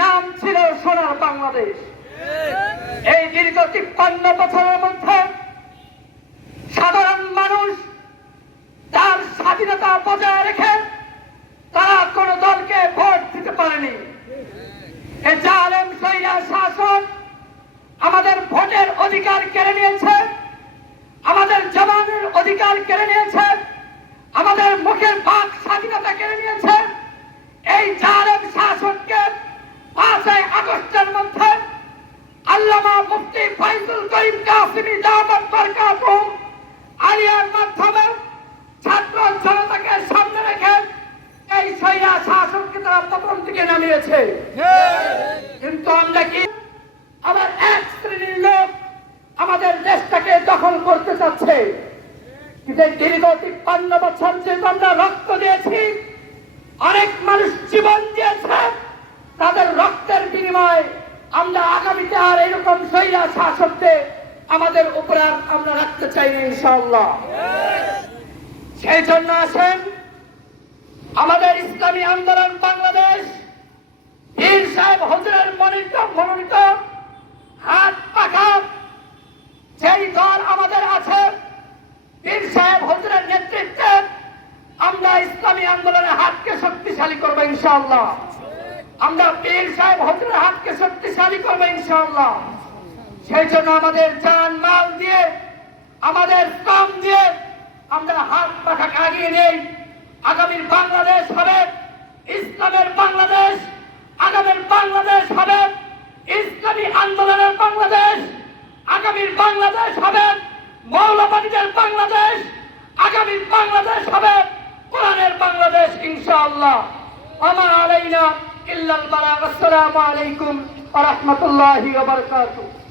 নাম ছিল সোনার বাংলাদেশ। এই দীর্ঘ 53 বছরের মধ্যে সাধারণ মানুষ তার স্বাধীনতা বজায় রেখে তারা কোন দলকে ভোট দিতে পারেনি। এই জালেম স্বৈরা শাসক আমাদের ভোটের অধিকার কেড়ে নিয়েছে, আমাদের জবানের অধিকার কেড়ে নিয়েছে, আমাদের মুখের বাক স্বাধীনতা কেড়ে নিয়েছে। এই জালেম শাসককে 5 আগস্টের মধ্যে আল্লামা মুফতি ফয়জুল করিম কাসেমী দাওয়াত বরকাতুহু আলিয়ার মাধ্যমে ছাত্র জনতাকে সামনে রেখে এই স্বৈরা শাসককে তারা পতন থেকে নামিয়েছে। কিন্তু আমরা কি আবার এক শ্রেণীর লোক আমাদের দেশটাকে দখল করতে চাচ্ছে। কিন্তু দীর্ঘ 53 বছর যে আমরা রক্ত দিয়েছি, অনেক মানুষ জীবন দিয়েছে, তাদের রক্তের বিনিময়ে আমরা আগামীতে আর এরকম স্বৈরা শাসককে আমাদের উপর আমরা রাখতে চাই না ইনশাআল্লাহ। সেই জন্য আসেন আমাদের ইসলামী আন্দোলন বাংলাদেশ পীর সাহেব হুজুরের মনোনীত হাত পাখা যেই দল আমাদের আছে, পীর সাহেব হুজুরের নেতৃত্বে আমরা ইসলামী আন্দোলনের হাতকে শক্তিশালী করবো ইনশাআল্লাহ। আমরা পীর সাহেব হুজুরের হাতকে শক্তিশালী করবো ইনশাআল্লাহ। সেই জন্য আমাদের জান মাল দিয়ে, আমাদের শ্রম দিয়ে আমরা হাত পাখাকে আগিয়ে নেই। আগামীর বাংলাদেশ হবে ইসলামের বাংলাদেশ, আগামীর বাংলাদেশ হবে ইসলামী আন্দোলনের বাংলাদেশ, আগামীর বাংলাদেশ হবে মৌলবাদীদের বাংলাদেশ, আগামীর বাংলাদেশ হবে কোরআনের বাংলাদেশ ইনশাআল্লাহ। ওমা আলাইনা ইল্লাল বালাগ। আসসালামু আলাইকুম ওয়া রাহমাতুল্লাহি ওয়া বারাকাতুহু।